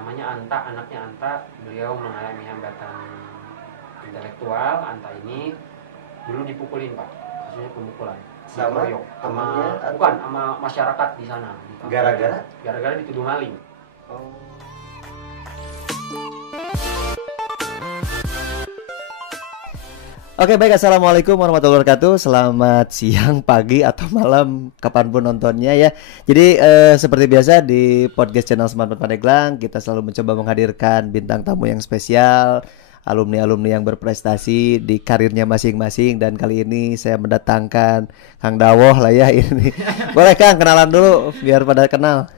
namanya Anta, anaknya Anta. Beliau mengalami hambatan intelektual. Anta ini dulu dipukulin Pak, kasusnya pemukulan Sama dikeroyok temannya bukan sama masyarakat di sana. Gara-gara dituduh maling. Oke, baik. Assalamualaikum warahmatullahi wabarakatuh. Selamat siang, pagi, atau malam, kapanpun nontonnya ya. Jadi seperti biasa di podcast channel Smart Pandeglang, kita selalu mencoba menghadirkan bintang tamu yang spesial, alumni-alumni yang berprestasi di karirnya masing-masing. Dan kali ini saya mendatangkan Kang Dawoh lah ya ini. Boleh Kang, kenalan dulu biar pada kenal.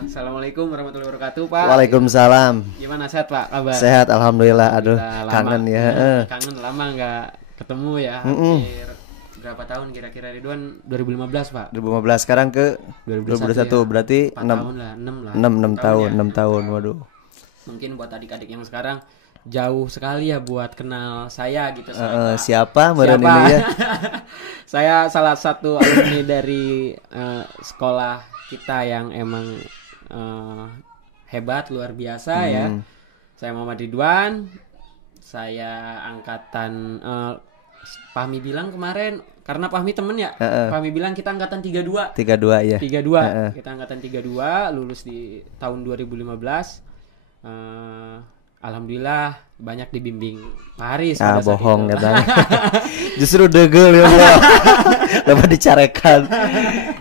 Assalamualaikum warahmatullahi wabarakatuh Pak. Waalaikumsalam. Gimana, sehat Pak kabar? Sehat, alhamdulillah. Aduh, Lama. kangen ya. Kangen, lama nggak ketemu ya. Hampir berapa tahun kira-kira, Ridwan? 2015 Pak. 2015, sekarang ke 2021 ya. berarti 4 tahun lah, 6 tahun, ya. 6 tahun. Waduh. Mungkin buat adik-adik yang sekarang jauh sekali ya buat kenal saya gitu. Siapa meren ini ya? Saya salah satu alumni dari sekolah kita yang emang hebat, luar biasa ya. Saya Muhammad Ridwan. Saya angkatan Fahmi bilang kemarin, karena Fahmi temen ya, Fahmi bilang kita angkatan 32 ya. 32 Kita angkatan 32, lulus di tahun 2015. Alhamdulillah banyak dibimbing Pak Haris. Bohong katanya. Justru degel ya Allah. Dapat dicarekan.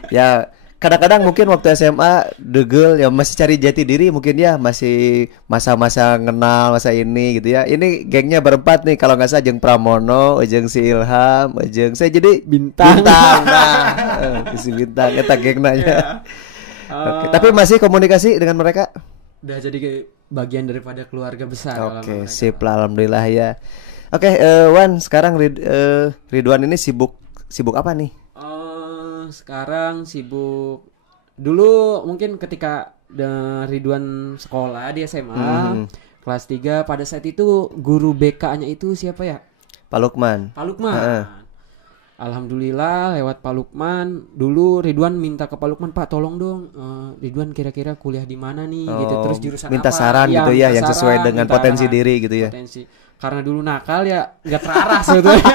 Ya, kadang-kadang mungkin waktu SMA degel ya, masih cari jati diri mungkin ya, masih masa-masa kenal masa ini gitu ya. Ini gengnya berempat nih, kalau nggak salah jeung Pramono, jeung si Ilham, jeung saya jadi bintang. Nah, si bintang eta gengna ya. Oke, tapi masih komunikasi dengan mereka? Udah jadi bagian daripada keluarga besar. Oke, sip lah, alhamdulillah ya. Oke, Wan, sekarang Ridwan ini sibuk apa nih? Sekarang sibuk. Dulu mungkin ketika Ridwan sekolah di SMA kelas 3, pada saat itu guru BK-nya itu siapa ya? Pak Lukman. Alhamdulillah lewat Pak Lukman. Dulu Ridwan minta ke Pak Lukman, Pak tolong dong, Ridwan kira-kira kuliah di mana nih gitu. Terus jurusan minta apa? saran gitu ya, yang sesuai dengan potensi diri gitu ya. Karena dulu nakal ya, nggak terarah sebetulnya.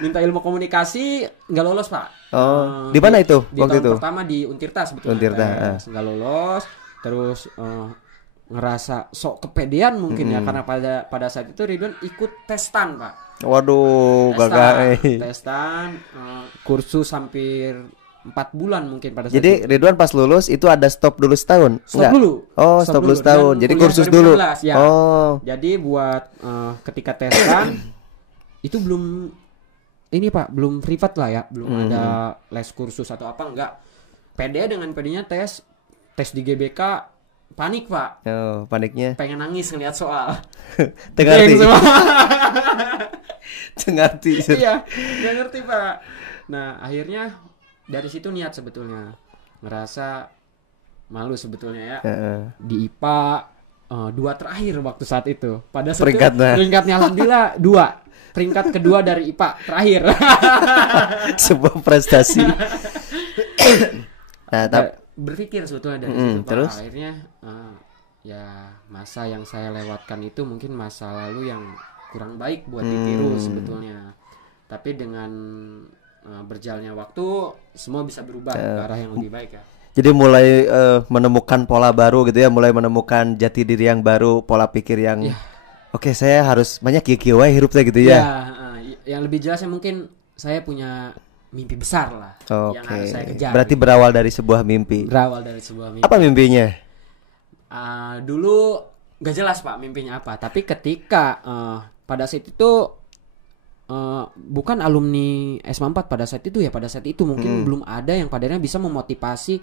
Minta ilmu komunikasi, nggak lolos Pak. Di mana itu di waktu tahun itu? Pertama di Untirta sebetulnya. Nggak lolos. Terus ngerasa sok kepedean mungkin ya, karena pada saat itu Ridwan ikut testan Pak. Waduh, gagal. Testan, kursus hampir 4 bulan mungkin pada saat Jadi itu. Ridwan pas lulus itu ada stop dulu setahun? Stop dulu. Stop dulu setahun. Jadi kursus dulu. Ya. Jadi buat ketika testan itu belum ini Pak, belum privat lah ya, belum ada les kursus atau apa, enggak. Pede dengan pedenya tes di GBK, panik Pak. Paniknya. Pengen nangis ngeliat soal. Tengerti. Tengerti. Iya, nggak ngerti Pak. Nah akhirnya dari situ niat sebetulnya, ngerasa malu sebetulnya ya. Di IPA 2 terakhir waktu saat itu. Pada saat peringkatnya alhamdulillah 2. Peringkat kedua dari IPA terakhir. Sebuah prestasi. Berpikir sebetulnya dari situ terus? Akhirnya ya masa yang saya lewatkan itu mungkin masa lalu yang kurang baik buat ditiru sebetulnya. Tapi dengan berjalannya waktu semua bisa berubah ke arah yang lebih baik ya. Jadi mulai menemukan pola baru gitu ya, mulai menemukan jati diri yang baru, pola pikir yang Oke, saya harus banyak kieu-kieu hirupnya gitu ya. Yang lebih jelasnya mungkin saya punya mimpi besar lah yang harus saya kejar. Berarti gitu. Berawal dari sebuah mimpi. Apa mimpinya? Dulu gak jelas Pak mimpinya apa. Tapi ketika pada saat itu bukan alumni SMA 4 pada saat itu ya. Pada saat itu mungkin belum ada yang padanya bisa memotivasi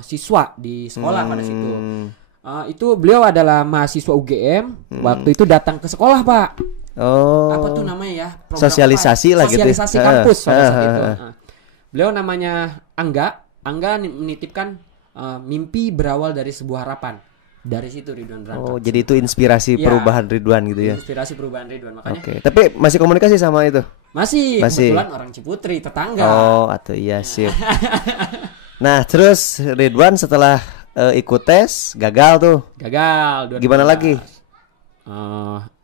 siswa di sekolah pada situ. Itu beliau adalah mahasiswa UGM. Waktu itu datang ke sekolah Pak. Apa tuh namanya ya? Sosialisasi lah gitu. Sosialisasi kampus pada saat itu. Beliau namanya Angga menitipkan mimpi berawal dari sebuah harapan. Dari situ Ridwan berangkat. Jadi itu inspirasi perubahan Ridwan gitu ya. Inspirasi perubahan Ridwan makanya. Tapi masih komunikasi sama itu? Masih. Kebetulan orang Ciputri, tetangga. Atau iya sih. Nah, terus Ridwan setelah ikut tes, gagal tuh. Gagal. Gimana lagi?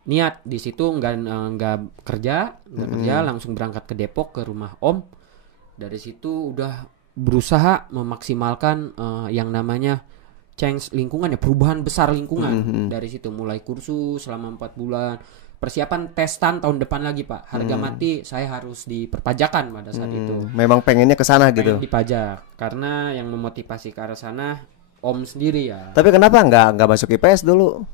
Niat di situ nggak kerja, langsung berangkat ke Depok ke rumah Om. Dari situ udah berusaha memaksimalkan yang namanya change lingkungan ya, perubahan besar lingkungan. Dari situ mulai kursus selama 4 bulan. Persiapan testan tahun depan lagi Pak. Harga mati saya harus diperpajakan pada saat itu. Memang pengennya ke sana gitu. Pengen dipajak. Karena yang memotivasi ke arah sana Om sendiri ya. Tapi kenapa nggak masuk IPS dulu?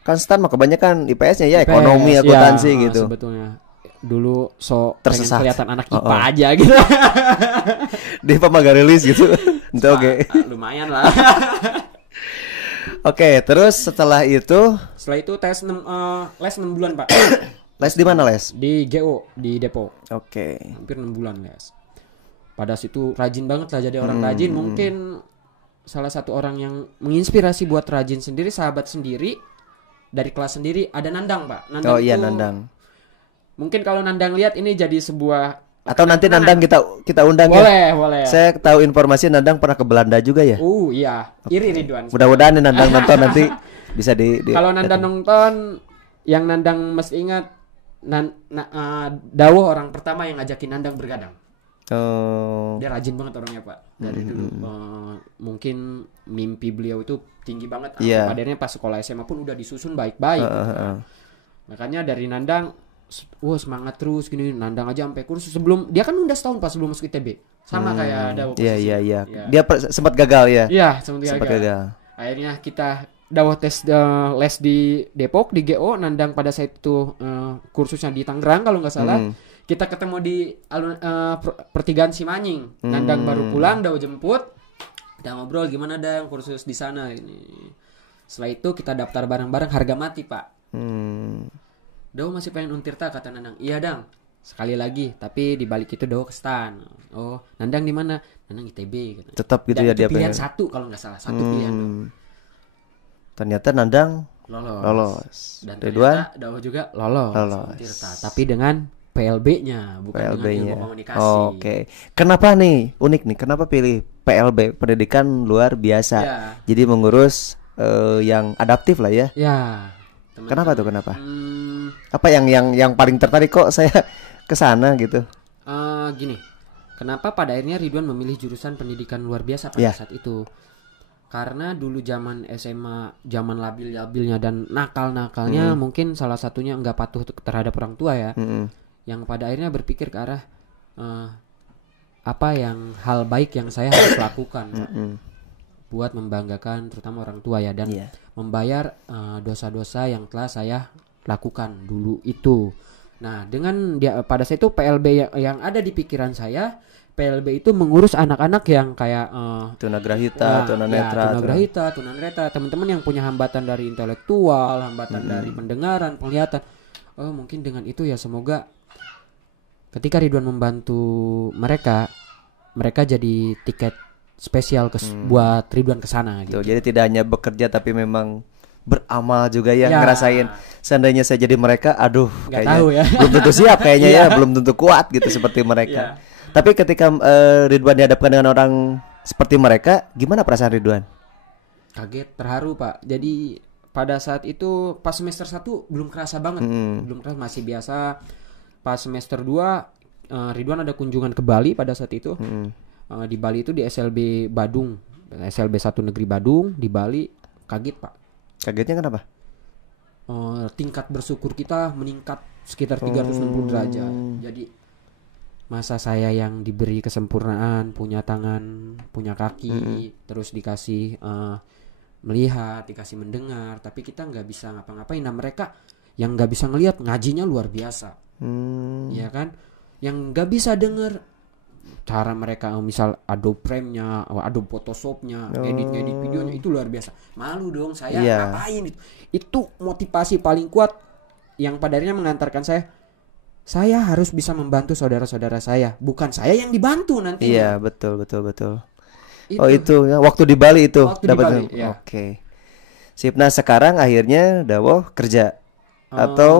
Kan Stan mah kebanyakan IPS-nya ya, IPS, ekonomi, akuntansi ya, gitu. Sebetulnya dulu Tersesat. pengen kelihatan anak IPA aja gitu. Dia pemagarilis gitu. Itu oke. Lumayan lah. Oke, terus setelah itu Setelah itu les 6 bulan Pak. les di mana les? Di GO di Depok. Oke. Hampir 6 bulan les. Pada situ rajin banget lah, jadi orang rajin. Mungkin salah satu orang yang menginspirasi buat rajin sendiri, sahabat sendiri dari kelas sendiri ada Nandang Pak. Nandang itu, Nandang. Mungkin kalau Nandang lihat ini jadi sebuah Atau nanti Nandang kita undang ya. Boleh. Saya tahu informasi Nandang pernah ke Belanda juga ya. Iya. Iri Ridwan. Mudah-mudahan nih Nandang nonton nanti bisa di Kalau Nandang nonton, yang Nandang mesti ingat Dawo orang pertama yang ngajakin Nandang bergadang. Dia rajin banget orangnya Pak. Dari dulu mungkin mimpi beliau itu tinggi banget. Kadernya pas sekolah SMA pun udah disusun baik-baik. Makanya dari Nandang, semangat terus gini. Nandang aja sampai kursus sebelum dia kan udah setahun pas sebelum masuk ITB. Sama kayak Dawo. Iya. Dia sempat gagal ya. Iya, sempat gagal. Akhirnya kita Dawo tes les di Depok di GO, Nandang pada saat itu kursusnya di Tangerang kalau nggak salah. Kita ketemu di pertigaan Simanying. Nandang baru pulang, Dawo jemput. Kita ngobrol gimana Dang kursus di sana ini. Setelah itu kita daftar bareng-bareng, harga mati Pak. Dawo masih pengen Untirta kata Nandang. Iya Dang, sekali lagi. Tapi di balik itu Dawo ke STAN. Oh, Nandang di mana? Nandang ITB. Gitu. Tetap gitu. Dan ya dia pilihan pengen. satu kalau nggak salah, satu pilihan Dawo. Ternyata Nandang lolos. Dan Ridwan ternyata Dawo juga lolos. Untirta. Tapi dengan PLB-nya, bukan dengan ilmu komunikasi. Oke. Kenapa nih? Unik nih. Kenapa pilih PLB, pendidikan luar biasa? Ya. Jadi mengurus yang adaptif lah ya. Ya. Kenapa tuh? Kenapa? Apa yang paling tertarik kok saya ke sana gitu? Gini. Kenapa pada akhirnya Ridwan memilih jurusan pendidikan luar biasa pada saat itu? Karena dulu zaman SMA, zaman labil-labilnya dan nakal-nakalnya, mungkin salah satunya nggak patuh terhadap orang tua ya. Yang pada akhirnya berpikir ke arah apa yang hal baik yang saya harus lakukan buat membanggakan terutama orang tua ya, dan membayar dosa-dosa yang telah saya lakukan dulu itu. Nah, dengan dia pada saat itu PLB yang ada di pikiran saya, PLB itu mengurus anak-anak yang kayak tunagrahita, tunanetra, teman-teman yang punya hambatan dari intelektual, hambatan dari pendengaran, penglihatan. Oh, mungkin dengan itu ya semoga ketika Ridwan membantu mereka jadi tiket spesial buat Ridwan ke sana gitu. Jadi tidak hanya bekerja tapi memang beramal juga ya, ngerasain. Seandainya saya jadi mereka, aduh, nggak kayaknya tahu ya. belum tentu siap kayaknya ya, belum tentu kuat gitu seperti mereka. Tapi ketika Ridwan dihadapkan dengan orang seperti mereka, gimana perasaan Ridwan? Kaget, terharu Pak. Jadi pada saat itu pas semester 1 belum kerasa banget. Belum kerasa, masih biasa. Pas semester 2 Ridwan ada kunjungan ke Bali pada saat itu. Di Bali itu di SLB Badung, SLB 1 Negeri Badung di Bali. Kaget Pak. Kagetnya kenapa? Tingkat bersyukur kita meningkat sekitar 360 derajat. Jadi masa saya yang diberi kesempurnaan, punya tangan, punya kaki, terus dikasih melihat, dikasih mendengar, tapi kita nggak bisa ngapa-ngapain. Nah mereka yang nggak bisa ngelihat ngajinya luar biasa, ya kan? Yang nggak bisa dengar cara mereka misal Adobe Premiere-nya, Adobe Photoshop-nya, edit videonya itu luar biasa. Malu dong saya ngapain itu. Itu motivasi paling kuat yang pada akhirnya mengantarkan saya harus bisa membantu saudara-saudara saya, bukan saya yang dibantu nanti. Iya, betul. Itu ya, waktu di Bali itu dapat. Oke. Sip. Nah, sekarang akhirnya Dawo kerja atau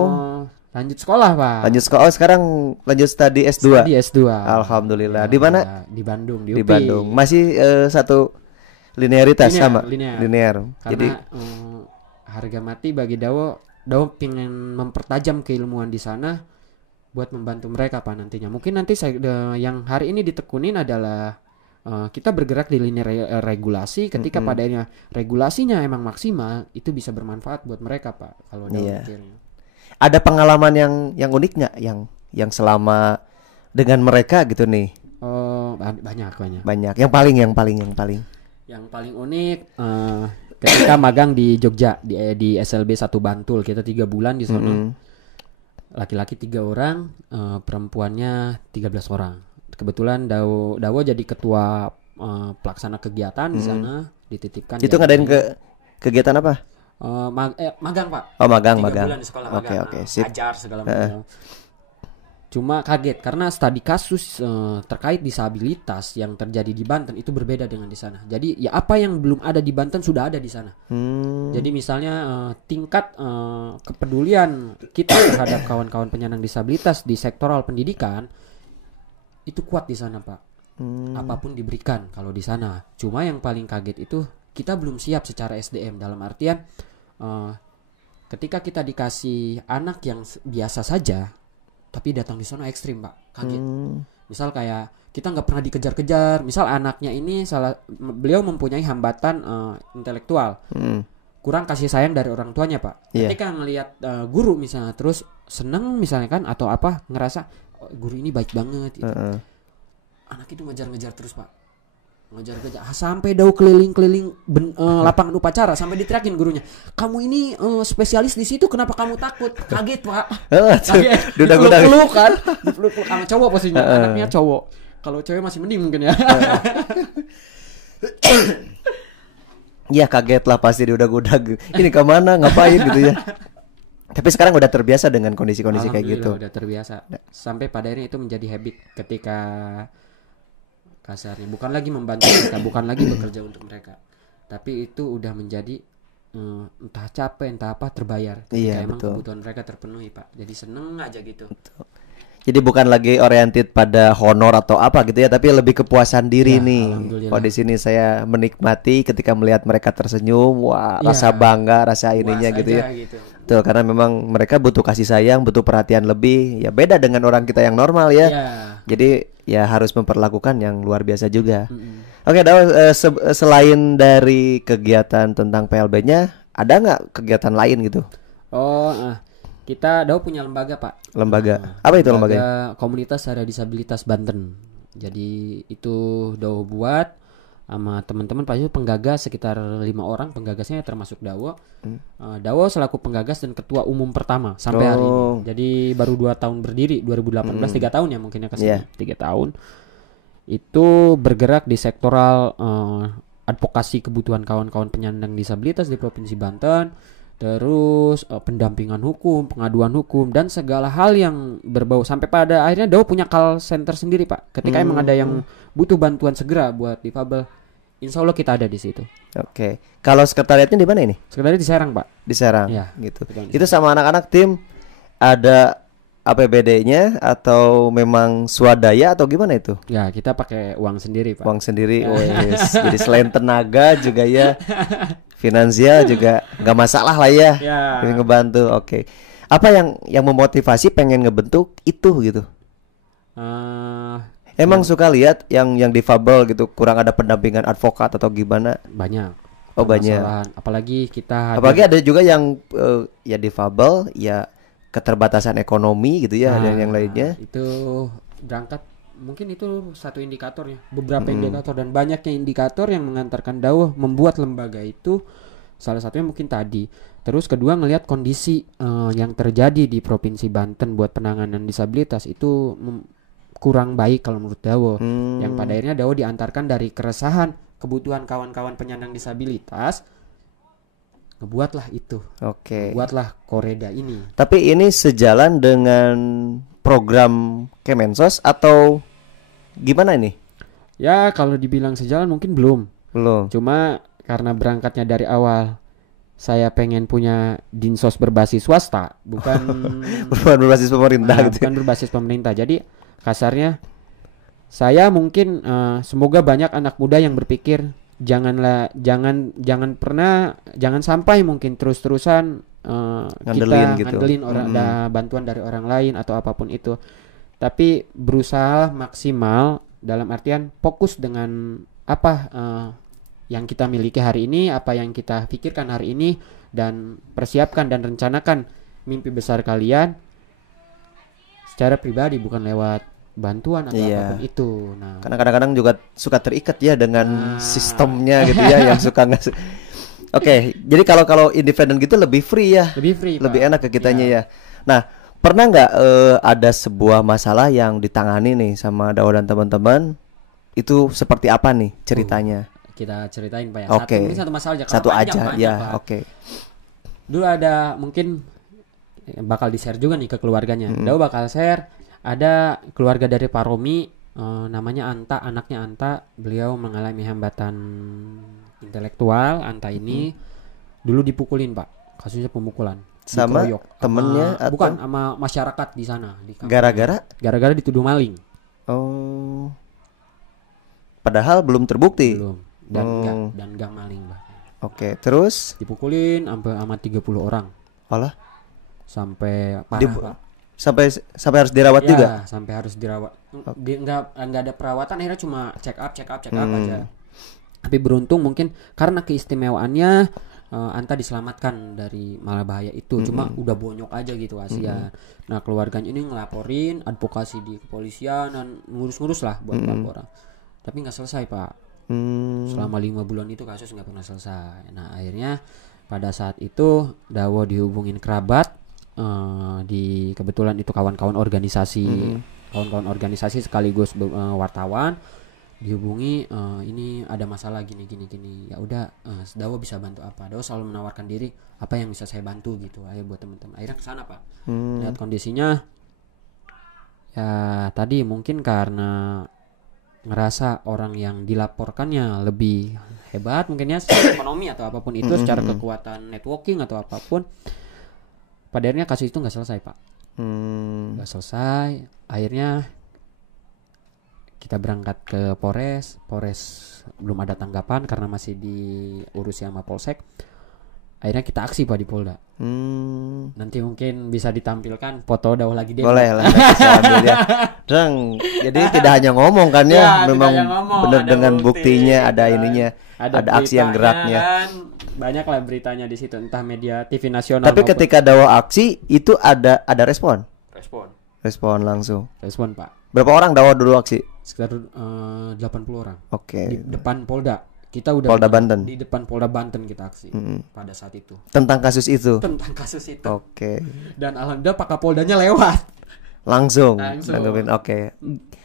lanjut sekolah, Pak. Lanjut sekolah. Oh, sekarang lanjut studi S2. Studi S2. Alhamdulillah. Di mana? Di Bandung, di Bandung. Masih satu linearitas Linear, sama linear. Jadi Karena harga mati bagi Dawo pengen mempertajam keilmuan di sana buat membantu mereka Pak nantinya. Mungkin nanti yang hari ini ditekunin adalah kita bergerak di linear regulasi. Ketika padanya regulasinya emang maksimal, itu bisa bermanfaat buat mereka Pak. Kalau Dawo mikirnya. Ada pengalaman yang unik nggak yang selama dengan mereka gitu nih? Banyak. Yang paling Yang paling unik ketika magang di Jogja di SLB 1 Bantul, kita 3 bulan di sana. Laki-laki 3 orang, perempuannya 13 orang. Kebetulan Dawo jadi ketua pelaksana kegiatan di sana, dititipkan. Itu ngadain kegiatan apa? Magang Pak. Oh magang. 3 bulan di sekolah magang. Oke, sip. Ajar segala macam. Cuma kaget karena studi kasus terkait disabilitas yang terjadi di Banten itu berbeda dengan di sana. Jadi ya apa yang belum ada di Banten sudah ada di sana. Jadi misalnya tingkat kepedulian kita terhadap kawan-kawan penyandang disabilitas di sektoral pendidikan itu kuat di sana Pak. Apapun diberikan kalau di sana. Cuma yang paling kaget itu kita belum siap secara SDM, dalam artian ketika kita dikasih anak yang biasa saja tapi datang di sana ekstrim Pak, kaget. Misal kayak kita nggak pernah dikejar-kejar. Misal anaknya ini beliau mempunyai hambatan intelektual, kurang kasih sayang dari orang tuanya Pak. Ketika ngelihat guru misalnya terus seneng misalnya kan atau apa, ngerasa guru ini baik banget gitu. Anak itu ngejar-ngejar terus Pak, ngejar-ngejar sampai Dawo keliling-keliling lapangan upacara sampai diteriakin gurunya, kamu ini spesialis di situ, kenapa kamu takut? Kaget Pak. Kaget. Dipeluk-peluk kan, dipeluk-peluk sama cowok pastinya. Anaknya cowok. Kalau cewek masih mending mungkin ya. Ya kaget lah pasti, dia udah ini kemana ngapain gitu ya. Tapi sekarang udah terbiasa dengan kondisi-kondisi kayak gitu. Udah terbiasa. Sampai pada akhirnya itu menjadi habit ketika kasarnya bukan lagi membantu mereka, bukan lagi bekerja untuk mereka, tapi itu udah menjadi entah capek entah apa terbayar ketika emang kebutuhan mereka terpenuhi Pak. Jadi seneng aja gitu. Jadi bukan lagi oriented pada honor atau apa gitu ya, tapi lebih kepuasan diri nih. Oh di sini saya menikmati ketika melihat mereka tersenyum, wah rasa bangga, rasa ininya gitu ya. Gitu. Tuh karena memang mereka butuh kasih sayang, butuh perhatian lebih. Ya beda dengan orang kita yang normal ya. Jadi ya harus memperlakukan yang luar biasa juga. Oke, Dawo, selain dari kegiatan tentang PLB-nya, ada nggak kegiatan lain gitu? Kita Dawo punya lembaga Pak. Lembaga. Apa itu lembaganya? Komunitas Sadar Disabilitas Banten. Jadi itu Dawo buat sama teman-teman Pak, penggagas sekitar 5 orang, penggagasnya termasuk Dawo. Dawo selaku penggagas dan ketua umum pertama sampai hari ini. Jadi baru 2 tahun berdiri, 2018 3 tahun ya mungkin ya kesini. 3 tahun. Itu bergerak di sektoral advokasi kebutuhan kawan-kawan penyandang disabilitas di Provinsi Banten. Terus pendampingan hukum, pengaduan hukum dan segala hal yang berbau, sampai pada akhirnya Dawo punya call center sendiri Pak. Ketika emang ada yang butuh bantuan segera buat difabel, insya Allah kita ada di situ. Oke. Kalau sekretariatnya di mana ini? Sekretariat di Serang Pak. Di Serang. Ya, gitu. Itu sama anak-anak tim ada APBD-nya atau memang swadaya atau gimana itu? Ya kita pakai uang sendiri Pak. Uang sendiri. Jadi selain tenaga juga ya. Finansial juga nggak masalah lah ya, ngebantu. Oke. Apa yang memotivasi pengen ngebentuk itu gitu? Emang suka lihat yang difabel gitu kurang ada pendampingan advokat atau gimana? Banyak. Oh banyak. Apalagi ada juga yang ya difabel ya keterbatasan ekonomi gitu ya, dan yang lainnya. Itu berangkat. Mungkin itu satu indikatornya, beberapa indikator dan banyaknya indikator yang mengantarkan Dawo membuat lembaga itu. Salah satunya mungkin tadi. Terus kedua ngelihat kondisi yang terjadi di Provinsi Banten buat penanganan disabilitas itu kurang baik kalau menurut Dawo. Yang pada akhirnya Dawo diantarkan dari keresahan kebutuhan kawan-kawan penyandang disabilitas, ngebuatlah itu. Buatlah Koreda ini. Tapi ini sejalan dengan program Kemensos atau gimana ini? Ya kalau dibilang sejalan mungkin belum. Cuma karena berangkatnya dari awal saya pengen punya dinsos berbasis swasta, bukan berbasis pemerintah gitu. Bukan berbasis pemerintah. Jadi kasarnya saya mungkin semoga banyak anak muda yang berpikir jangan sampai mungkin terus-terusan Ngandelin kita gitu. ngandelin bantuan dari orang lain atau apapun itu. Tapi berusaha maksimal dalam artian fokus dengan apa yang kita miliki hari ini, apa yang kita pikirkan hari ini, dan persiapkan dan rencanakan mimpi besar kalian secara pribadi, bukan lewat bantuan atau apapun itu. Nah, karena kadang-kadang juga suka terikat ya dengan sistemnya gitu ya, yang suka nggak. Oke, jadi kalau independen gitu lebih free ya, lebih Pak. enak ke kitanya ya. Nah, pernah nggak ada sebuah masalah yang ditangani nih sama Dawo dan teman-teman, itu seperti apa nih ceritanya? Kita ceritain Pak ya. Oke. Satu masalah aja. Satu aja ya, oke. Dulu ada mungkin bakal di-share juga nih ke keluarganya. Dawo bakal share. Ada keluarga dari Pak Romi, namanya Anta, anaknya Anta. Beliau mengalami hambatan intelektual. Anta ini dulu dipukulin Pak, kasusnya pemukulan. Sama dikeroyok temennya atau? Bukan, sama masyarakat di sana. Gara-gara dituduh maling. Oh, padahal belum terbukti. Belum. Dan enggak maling Pak. Oke, terus Dipukulin sama 30 orang. Alah, Sampai parah Pak. sampai harus dirawat juga. Sampai harus dirawat. Enggak ada perawatan, akhirnya cuma check up aja. Tapi beruntung mungkin karena keistimewaannya Anta diselamatkan dari malah bahaya itu. Cuma udah bonyok aja gitu kasihan. Nah, keluarganya ini ngelaporin, advokasi di kepolisian dan ngurus-ngurus lah buat laporan. Tapi nggak selesai Pak. Selama 5 bulan itu kasus nggak pernah selesai. Nah, akhirnya pada saat itu Dawo dihubungin kerabat. Kebetulan itu kawan-kawan organisasi sekaligus wartawan, dihubungi, ini ada masalah gini. Ya udah, Dawo bisa bantu apa? Dawo selalu menawarkan diri, apa yang bisa saya bantu gitu. Ayo buat teman-teman. Akhirnya kesana Pak. Lihat kondisinya, ya tadi mungkin karena ngerasa orang yang dilaporkannya lebih hebat mungkin ya, secara ekonomi atau apapun itu, secara kekuatan networking atau apapun. Pada akhirnya kasus itu nggak selesai Pak. Nggak selesai. Akhirnya kita berangkat ke Polres belum ada tanggapan karena masih diurusi sama Polsek. Akhirnya kita aksi Pak di Polda. Nanti mungkin bisa ditampilkan foto Dawo lagi demo. Boleh lah, bisa ambil ya. Jadi tidak hanya ngomong kan ya, memang benar dengan buktinya, ada ininya, ada aksi yang geraknya. Kan, banyak lah beritanya di situ, entah media TV nasional. Tapi ketika Dawo aksi itu ada respon langsung. Respon Pak. Berapa orang Dawo dulu aksi? Sekitar 80 orang. Oke. Di depan Polda. Kita udah Polda Banten. Di depan Polda Banten kita aksi pada saat itu. Tentang kasus itu. Oke. Dan alhamdulillah Pak Kapoldanya lewat. Langsung. Nanggepin. Oke.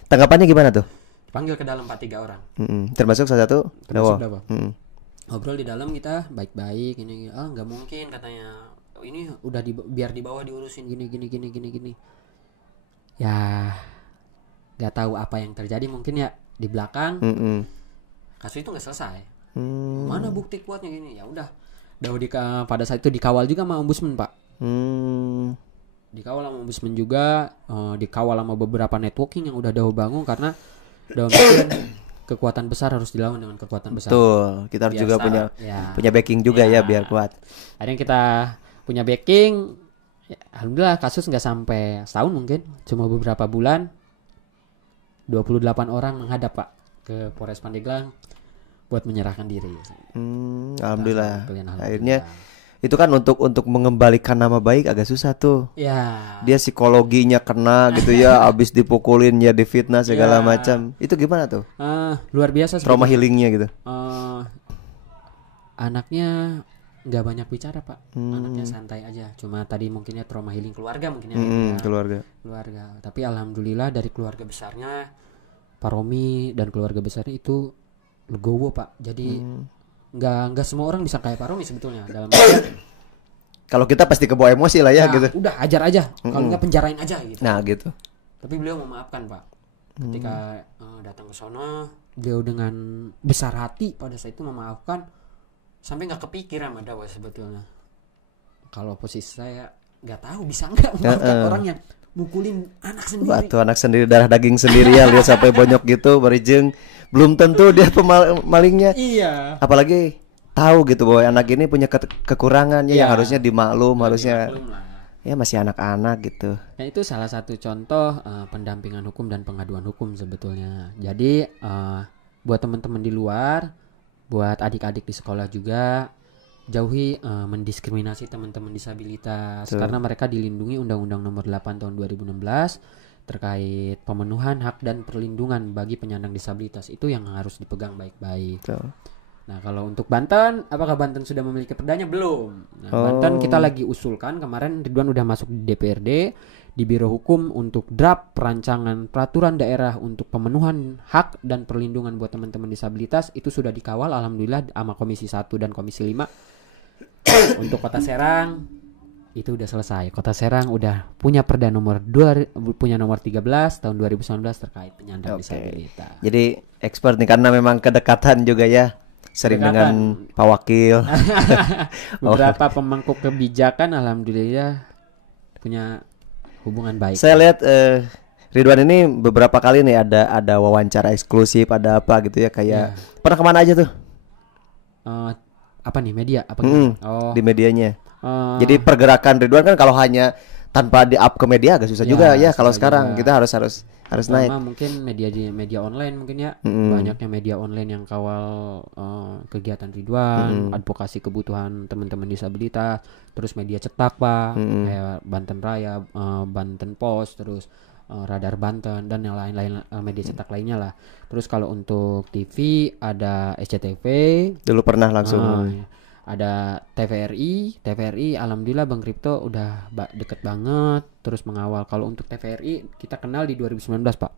Tanggapannya gimana tuh? Panggil ke dalam 4-3 orang. Termasuk salah satu Dawo. Ngobrol di dalam kita baik-baik ini. Nggak mungkin katanya. Ini udah biar di bawah diurusin gini. Ya, nggak tahu apa yang terjadi mungkin ya di belakang. Kasus itu nggak selesai. Mana bukti kuatnya gini? Ya udah. Dawo pada saat itu dikawal juga sama ombudsman Pak. Dikawal sama ombudsman juga, dikawal sama beberapa networking yang udah Dawo bangun karena Dawo mikir kekuatan besar harus dilawan dengan kekuatan besar. Betul. Kita harus juga punya backing juga ya biar kuat. Akhirnya kita punya backing. Ya, alhamdulillah kasus nggak sampai setahun mungkin, cuma beberapa bulan. 28 orang menghadap Pak ke Polres Pandeglang buat menyerahkan diri. Alhamdulillah. Akhirnya itu kan untuk mengembalikan nama baik agak susah tuh. Ya. Dia psikologinya kena gitu ya, abis dipukulin ya, difitnah segala macam. Itu gimana tuh? Luar biasa. Trauma healingnya gitu. Anaknya nggak banyak bicara Pak. Anaknya santai aja. Cuma tadi mungkinnya trauma healing keluarga mungkin ya. Keluarga. Tapi alhamdulillah dari keluarga besarnya Pak Romi dan keluarga besarnya itu legowo Pak. Jadi nggak semua orang bisa kayak Pak Romi sebetulnya dalam kalau kita pasti kebawa emosi lah ya gitu. Udah ajar aja. Kalau nggak penjarain aja gitu. Nah gitu. Tapi beliau memaafkan Pak. Ketika datang ke sono, beliau dengan besar hati pada saat itu memaafkan. Sampai nggak kepikiran sama Dawo sebetulnya. Kalau posisi saya nggak tahu bisa nggak memaafkan orangnya. mukulin anak sendiri. Waktu anak sendiri darah daging sendiri ya lihat sampai bonyok gitu barijeng belum tentu dia pemalingnya. Iya. Apalagi tahu gitu bahwa anak ini punya kekurangannya yang Iya. harusnya dimaklum, harusnya Maklum lah. ya masih anak-anak gitu. Dan itu salah satu contoh pendampingan hukum dan pengaduan hukum sebetulnya. Jadi buat teman-teman di luar, buat adik-adik di sekolah juga, jauhi mendiskriminasi teman-teman disabilitas. Betul. Karena mereka dilindungi Undang-Undang Nomor 8 Tahun 2016 terkait pemenuhan hak dan perlindungan bagi penyandang disabilitas. Itu yang harus dipegang baik-baik. Betul. Nah, kalau untuk Banten, apakah Banten sudah memiliki perdanya? Belum. Nah, Banten kita lagi usulkan, kemarin Ridwan udah masuk di DPRD, di Biro Hukum untuk draft perancangan peraturan daerah untuk pemenuhan hak dan perlindungan buat teman-teman disabilitas. Itu sudah dikawal alhamdulillah sama Komisi 1 dan Komisi 5. Untuk Kota Serang itu udah selesai. Kota Serang udah punya perda nomor 13 tahun 2019 terkait penyandang disabilitas. Jadi expert nih karena memang kedekatan juga ya. Sering dengan Pak Wakil. Beberapa pemangku kebijakan alhamdulillah punya hubungan baik. Saya lihat Ridwan ini beberapa kali nih ada wawancara eksklusif, ada apa gitu ya kayak pernah kemana aja tuh? Apa nih media? Apa gitu? Di medianya. Jadi pergerakan Ridwan kan kalau hanya tanpa di up ke media agak susah juga ya. Kalau sekarang kita harus naik. Mungkin media online mungkin ya. Banyaknya media online yang kawal kegiatan Ridwan, advokasi kebutuhan teman-teman disabilitas, terus media cetak Pak, kayak Banten Raya, Banten Post, terus Radar Banten dan yang lain-lain media cetak lainnya lah. Terus kalau untuk TV ada SCTV, Dulu pernah langsung. ada TVRI alhamdulillah Bang Kripto udah deket banget terus mengawal. Kalau untuk TVRI kita kenal di 2019 Pak.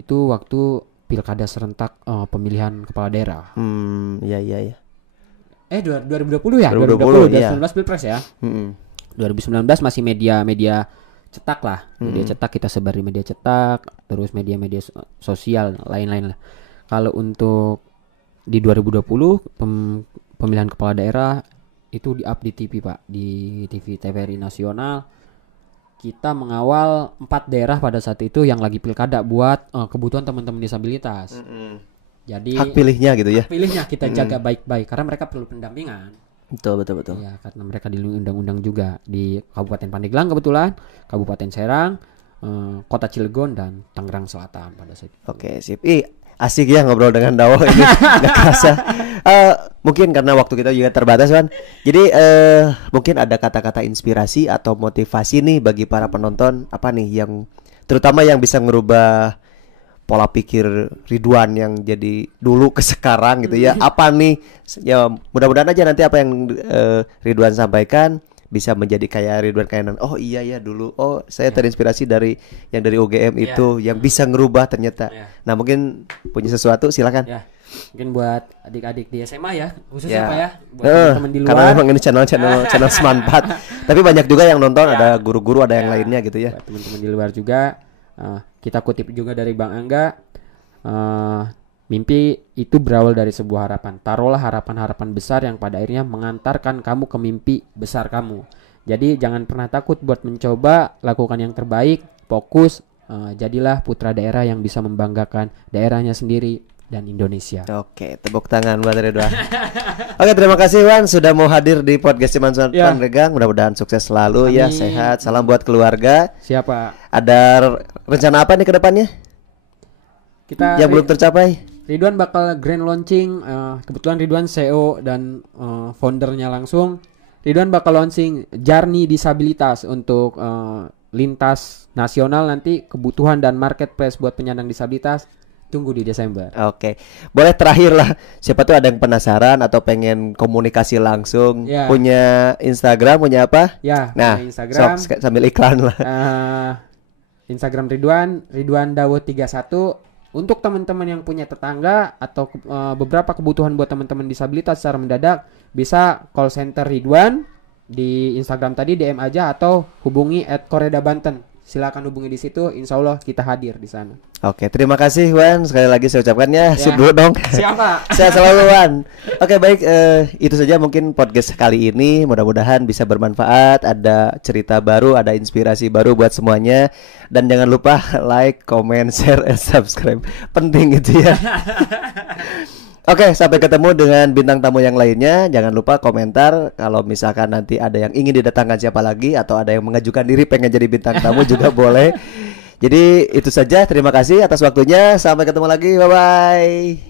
Itu waktu pilkada serentak pemilihan kepala daerah. Iya. 2020 ya? 2020 iya. 2019 Pilpres ya. 2019 masih media cetak lah. Media cetak kita sebar di media cetak, terus media-media sosial lain-lain lah. Kalau untuk di 2020 pemilihan kepala daerah itu di-up di TV Pak, di TV TVRI Nasional. Kita mengawal 4 daerah pada saat itu yang lagi pilkada buat kebutuhan teman-teman disabilitas. Jadi Hak pilihnya gitu ya. hak pilihnya kita jaga baik-baik karena mereka perlu pendampingan. Betul. Iya, karena mereka dilindungi undang-undang juga di Kabupaten Pandeglang kebetulan, Kabupaten Serang, Kota Cilegon dan Tangerang Selatan pada saat itu. Oke, sip. Asik ya ngobrol dengan Dawo ini. Gak kerasa. Mungkin karena waktu kita juga terbatas kan. Jadi mungkin ada kata-kata inspirasi atau motivasi nih bagi para penonton apa nih yang terutama yang bisa ngerubah pola pikir Ridwan yang jadi dulu ke sekarang gitu ya. Apa nih? Ya mudah-mudahan aja nanti apa yang Ridwan sampaikan bisa menjadi kayak Ridwan Kainan. Oh iya ya dulu. Oh saya terinspirasi dari yang dari UGM itu yang bisa ngerubah ternyata. Nah mungkin punya sesuatu silakan. Ya. Mungkin buat adik-adik di SMA ya, khususnya Pak ya, buat teman-teman di luar. Karena memang ini channel semanfaat. Tapi banyak juga yang nonton, ada guru-guru, ada yang lainnya gitu ya. Buat teman-teman di luar juga, kita kutip juga dari Bang Angga, mimpi itu berawal dari sebuah harapan. Taruhlah harapan-harapan besar yang pada akhirnya mengantarkan kamu ke mimpi besar kamu. Jadi jangan pernah takut buat mencoba, lakukan yang terbaik, fokus, jadilah putra daerah yang bisa membanggakan daerahnya sendiri dan Indonesia. Oke, tepuk tangan buat Ridwan. Oke, terima kasih Wan sudah mau hadir di podcast Cuman Sopan Regang. Mudah-mudahan sukses selalu. Amin. Ya, sehat. Salam buat keluarga. Siapa? Ada rencana apa nih ke depannya? Kita yang belum tercapai. Ridwan bakal grand launching. Kebetulan Ridwan CEO dan foundernya langsung. Ridwan bakal launching Journey Disabilitas untuk lintas nasional nanti kebutuhan dan marketplace buat penyandang disabilitas. Tunggu di Desember. Oke. Boleh terakhir lah. Siapa tuh ada yang penasaran atau pengen komunikasi langsung. Punya Instagram, punya apa? Ya, nah, Instagram. Sambil iklan lah. Instagram Ridwan Dawo 31. Untuk teman-teman yang punya tetangga atau beberapa kebutuhan buat teman-teman disabilitas secara mendadak, bisa call center Ridwan di Instagram tadi DM aja atau hubungi @Koreda Banten. silakan hubungi di situ. Insya Allah kita hadir di sana. Oke, terima kasih Wan. Sekali lagi saya ucapkannya sip dulu dong. Siapa? Saya selalu Wan. Oke, baik, itu saja mungkin podcast kali ini. Mudah-mudahan bisa bermanfaat, ada cerita baru, ada inspirasi baru buat semuanya. Dan jangan lupa like, comment, share, and subscribe. Penting itu ya. Oke, sampai ketemu dengan bintang tamu yang lainnya. Jangan lupa komentar kalau misalkan nanti ada yang ingin didatangkan siapa lagi, atau ada yang mengajukan diri pengen jadi bintang tamu juga boleh. Jadi itu saja, terima kasih atas waktunya. Sampai ketemu lagi, bye-bye.